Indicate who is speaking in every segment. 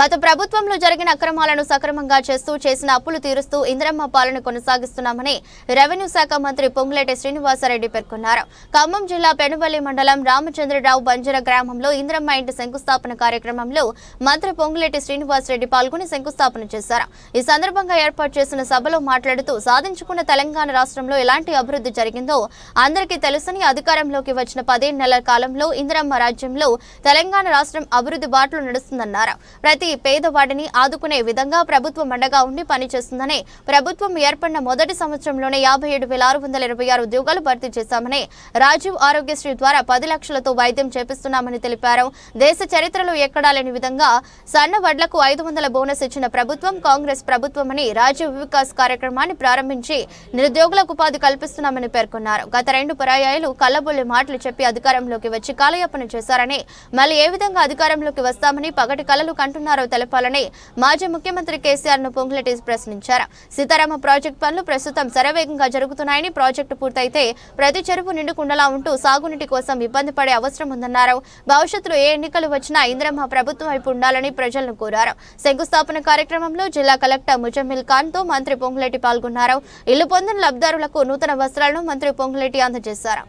Speaker 1: గత ప్రభుత్వంలో జరిగిన అక్రమాలను సక్రమంగా చేస్తూ చేసిన అప్పులు తీరుస్తూ ఇందిరమ్మ పాలన కొనసాగిస్తున్నామని రెవెన్యూ శాఖ మంత్రి పొంగులేటి శ్రీనివాసరెడ్డి పేర్కొన్నారు. ఖమ్మం జిల్లా పెనువల్లి మండలం రామచంద్రరావు బంజర గ్రామంలో ఇందిరమ్మ ఇంటి శంకుస్థాపన కార్యక్రమంలో మంత్రి పొంగులేటి శ్రీనివాసరెడ్డి పాల్గొని శంకుస్థాపన చేశారు. ఈ సందర్భంగా ఏర్పాటు చేసిన సభలో మాట్లాడుతూ సాధించుకున్న తెలంగాణ రాష్ట్రంలో ఎలాంటి అభివృద్ధి జరిగిందో అందరికీ తెలుసని అధికారంలోకి వచ్చిన పదిహేను నెలల కాలంలో ఇందిరమ్మ రాజ్యంలో తెలంగాణ రాష్ట్రం అభివృద్ధి బాటలు నడుస్తుందన్నారు. ప్రతి పేదవాడిని ఆదుకునే విధంగా ప్రభుత్వం అండగా ఉండి పనిచేస్తుందని ప్రభుత్వం ఏర్పడిన మొదటి సంవత్సరంలోనే యాభై ఏడు వేల ఆరు వందల ఇరవై ఆరు ఉద్యోగాలు భర్తీ చేశామని రాజీవ్ ఆరోగ్యశ్రీ ద్వారా పది లక్షలతో వైద్యం చేపిస్తున్నామని తెలిపారు. దేశ చరిత్రలో ఎక్కడా లేని విధంగా సన్న వడ్లకు ఐదు వందల బోనస్ ఇచ్చిన ప్రభుత్వం కాంగ్రెస్ ప్రభుత్వమని రాజీవ్ వికాస్ కార్యక్రమాన్ని ప్రారంభించి నిరుద్యోగులకు ఉపాధి కల్పిస్తున్నామని పేర్కొన్నారు. గత రెండు పర్యాయాలు కళ్ళబొల్లి మాటలు చెప్పి అధికారంలోకి వచ్చి కాలయాపన చేశారని మళ్ళీ ఏ విధంగా అధికారంలోకి వస్తామని పగటి కలలు కంటున్నారు తెలపాలని మాజీ ముఖ్యమంత్రి కేసీఆర్ను పొంగులెట్టి ప్రశ్నించారు. సీతారామ ప్రాజెక్టు పనులు ప్రస్తుతం శరవేగంగా జరుగుతున్నాయని ప్రాజెక్టు పూర్తయితే ప్రతి చెరువు నిండుకుండలా ఉంటూ సాగునీటి కోసం ఇబ్బంది పడే అవసరం ఉందన్నారు. భవిష్యత్తులో ఏ ఎన్నికలు వచ్చినా ఇంద్రమ్మ ప్రభుత్వం వైపు ఉండాలని ప్రజలను కోరారు. శంకుస్థాపన కార్యక్రమంలో జిల్లా కలెక్టర్ ముజమ్మిల్ ఖాన్తో మంత్రి పొంగులేటి పాల్గొన్నారు. ఇల్లు పొందిన లబ్ధారులకు నూతన వస్త్రాలను మంత్రి పొంగులేటి అందజేశారు.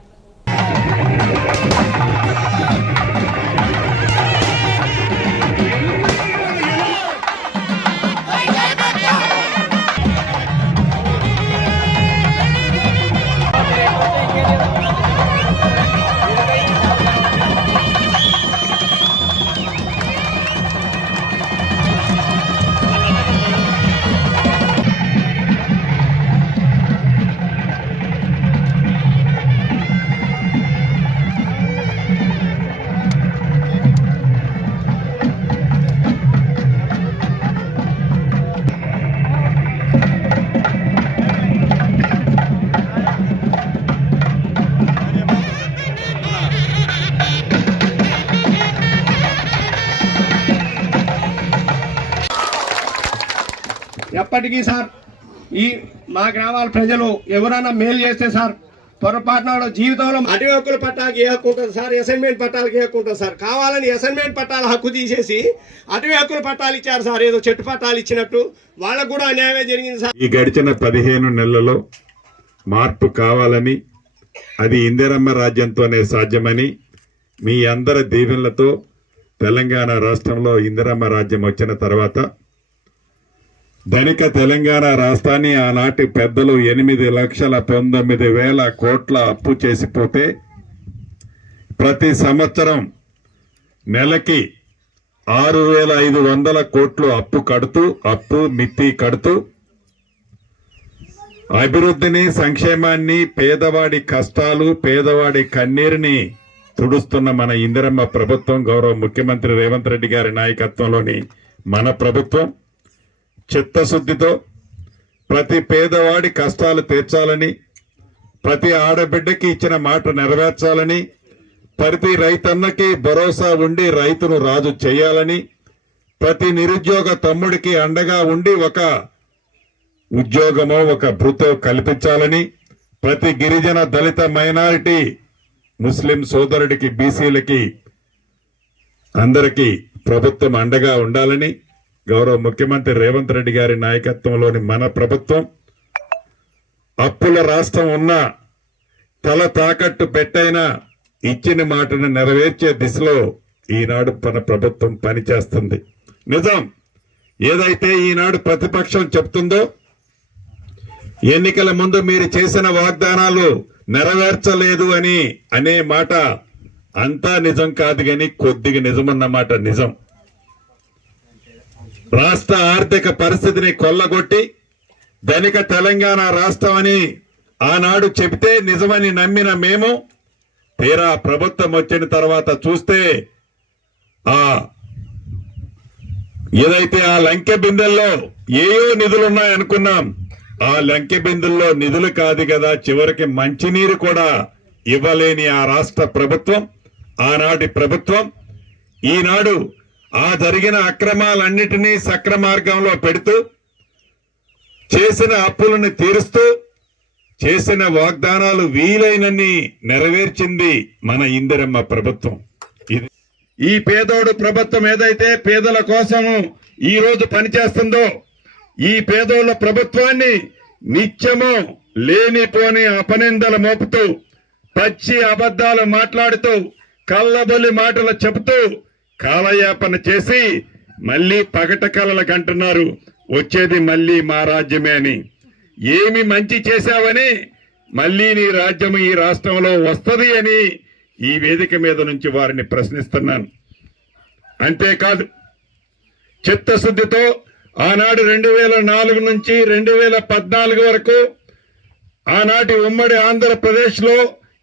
Speaker 2: ఎప్పటికీ సార్ ఈ మా గ్రామాల ప్రజలు ఎవరైనా మేలు చేస్తే సార్ పొరపాటున జీవితంలో అటు హక్కుల పట్టాలకు ఏ హక్కు ఉంటుంది సార్? అసైన్మెంట్ పట్టాలకు ఏ హక్కు ఉంటుంది సార్? కావాలని అసైన్మెంట్ పట్టాల హక్కు తీసేసి అటవీ హక్కుల పట్టాలు ఇచ్చారు సార్ ఏదో చెట్టు పట్టాలు ఇచ్చినట్టు. వాళ్ళకు కూడా అన్యాయమే జరిగింది సార్.
Speaker 3: ఈ గడిచిన పదిహేను నెలలలో మార్పు కావాలని అది ఇందిరమ్మ రాజ్యంతోనే సాధ్యమని మీ అందరి దీవెనలతో తెలంగాణ రాష్ట్రంలో ఇందిరమ్మ రాజ్యం వచ్చిన తర్వాత ధనిక తెలంగాణ రాష్ట్రాన్ని ఆనాటి పెద్దలు ఎనిమిది లక్షల పంతొమ్మిది వేల కోట్ల అప్పు చేసిపోతే ప్రతి సంవత్సరం నెలకి ఆరు వేల ఐదు వందల కోట్లు అప్పు కడుతూ అప్పు మిత్తి కడుతూ అభివృద్ధిని సంక్షేమాన్ని పేదవాడి కష్టాలు పేదవాడి కన్నీరుని తుడుస్తున్న మన ఇందిరమ్మ ప్రభుత్వం గౌరవ ముఖ్యమంత్రి రేవంత్ రెడ్డి గారి నాయకత్వంలోని మన ప్రభుత్వం. చిత్తశుద్ధితో ప్రతి పేదవాడి కష్టాలు తీర్చాలని ప్రతి ఆడబిడ్డకి ఇచ్చిన మాట నెరవేర్చాలని ప్రతి రైతన్నకి భరోసా ఉండి రైతును రాజు చేయాలని ప్రతి నిరుద్యోగ తమ్ముడికి అండగా ఉండి ఒక ఉద్యోగమో ఒక భృతో కల్పించాలని ప్రతి గిరిజన దళిత మైనారిటీ ముస్లిం సోదరుడికి బీసీలకి అందరికీ ప్రభుత్వం అండగా ఉండాలని గౌరవ ముఖ్యమంత్రి రేవంత్ రెడ్డి గారి నాయకత్వంలోని మన ప్రభుత్వం అప్పుల రాష్ట్రం ఉన్న తల తాకట్టు పెట్టైనా ఇచ్చిన మాటను నెరవేర్చే దిశలో ఈనాడు మన ప్రభుత్వం పనిచేస్తుంది. నిజం. ఏదైతే ఈనాడు ప్రతిపక్షం చెప్తుందో ఎన్నికల ముందు మీరు చేసిన వాగ్దానాలు నెరవేర్చలేదు అని అనే మాట అంతా నిజం కాదు కానీ కొద్దిగా నిజమన్నమాట నిజం. రాష్ట్ర ఆర్థిక పరిస్థితిని కొల్లగొట్టి ధనిక తెలంగాణ రాష్ట్రం అని ఆనాడు చెబితే నిజమని నమ్మిన మేము తీరా ప్రభుత్వం వచ్చిన తర్వాత చూస్తే ఆ ఏదైతే ఆ లంకె బిందెల్లో ఏయో నిధులు ఉన్నాయనుకున్నాం ఆ లంకె బిందెల్లో నిధులు కాదు కదా చివరికి మంచినీరు కూడా ఇవ్వలేని ఆ రాష్ట్ర ప్రభుత్వం ఆనాటి ప్రభుత్వం. ఈనాడు ఆ జరిగిన అక్రమాలన్నిటినీ సక్రమార్గంలో పెడుతూ చేసిన అప్పులను తీరుస్తూ చేసిన వాగ్దానాలు వీలైనన్ని నెరవేర్చింది మన ఇందిరమ్మ ప్రభుత్వం. ఇది ఈ పేదోడు ప్రభుత్వం ఏదైతే పేదల కోసము ఈ రోజు పనిచేస్తుందో ఈ పేదోళ్ళ ప్రభుత్వాన్ని నిత్యము లేనిపోని అపనిందలు మోపుతూ పచ్చి అబద్ధాలు మాట్లాడుతూ కళ్ళబొల్లి మాటలు చెబుతూ కాలయాపన చేసి మళ్ళీ పగట కలలకు అంటున్నారు వచ్చేది మళ్ళీ మా రాజ్యమే అని. ఏమి మంచి చేశావని మళ్ళీ నీ రాజ్యం ఈ రాష్ట్రంలో వస్తుంది అని ఈ వేదిక మీద నుంచి వారిని ప్రశ్నిస్తున్నాను. అంతేకాదు చిత్తశుద్ధితో ఆనాడు రెండు వేల నాలుగు నుంచి రెండు వేల పద్నాలుగు వరకు ఆనాటి ఉమ్మడి ఆంధ్రప్రదేశ్లో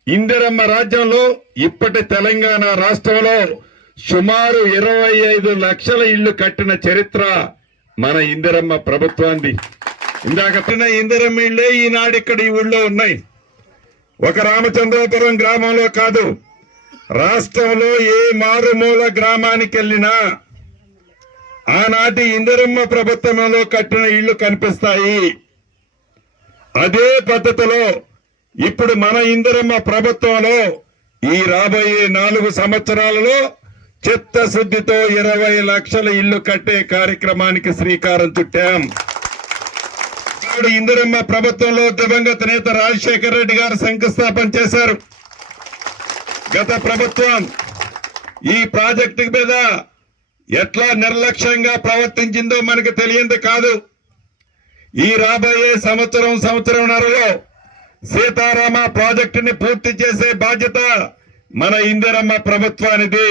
Speaker 3: ఇందిరమ్మ రాజ్యంలో ఇప్పటి తెలంగాణ రాష్ట్రంలో సుమారు ఇరవై ఐదు లక్షల ఇళ్ళు కట్టిన చరిత్ర మన ఇందిరమ్మ ప్రభుత్వాన్ని ఇందాక కట్టిన ఇందిరమ్మ ఇళ్ళే ఈనాడు ఇక్కడ ఈ ఊళ్ళో ఉన్నాయి. ఒక రామచంద్రపురం గ్రామంలో కాదు రాష్ట్రంలో ఏ మారుమూల గ్రామానికి వెళ్ళినా ఆనాటి ఇందిరమ్మ ప్రభుత్వంలో కట్టిన ఇళ్ళు కనిపిస్తాయి. అదే పద్ధతిలో ఇప్పుడు మన ఇందిరమ్మ ప్రభుత్వంలో ఈ రాబోయే నాలుగు సంవత్సరాలలో చిత్తశుద్ధితో ఇరవై లక్షల ఇల్లు కట్టే కార్యక్రమానికి శ్రీకారం చుట్టాం. నాడు ఇందిరమ్మ ప్రభుత్వంలో దివంగత నేత రాజశేఖర రెడ్డి గారు శంకుస్థాపన చేశారు. గత ప్రభుత్వం ఈ ప్రాజెక్టు మీద ఎట్లా నిర్లక్ష్యంగా ప్రవర్తించిందో మనకు తెలియంది కాదు. ఈ రాబోయే సంవత్సరం సంవత్సరంన్నరలో సీతారామ ప్రాజెక్టుని పూర్తి చేసే బాధ్యత మన ఇందిరమ్మ ప్రభుత్వానిది.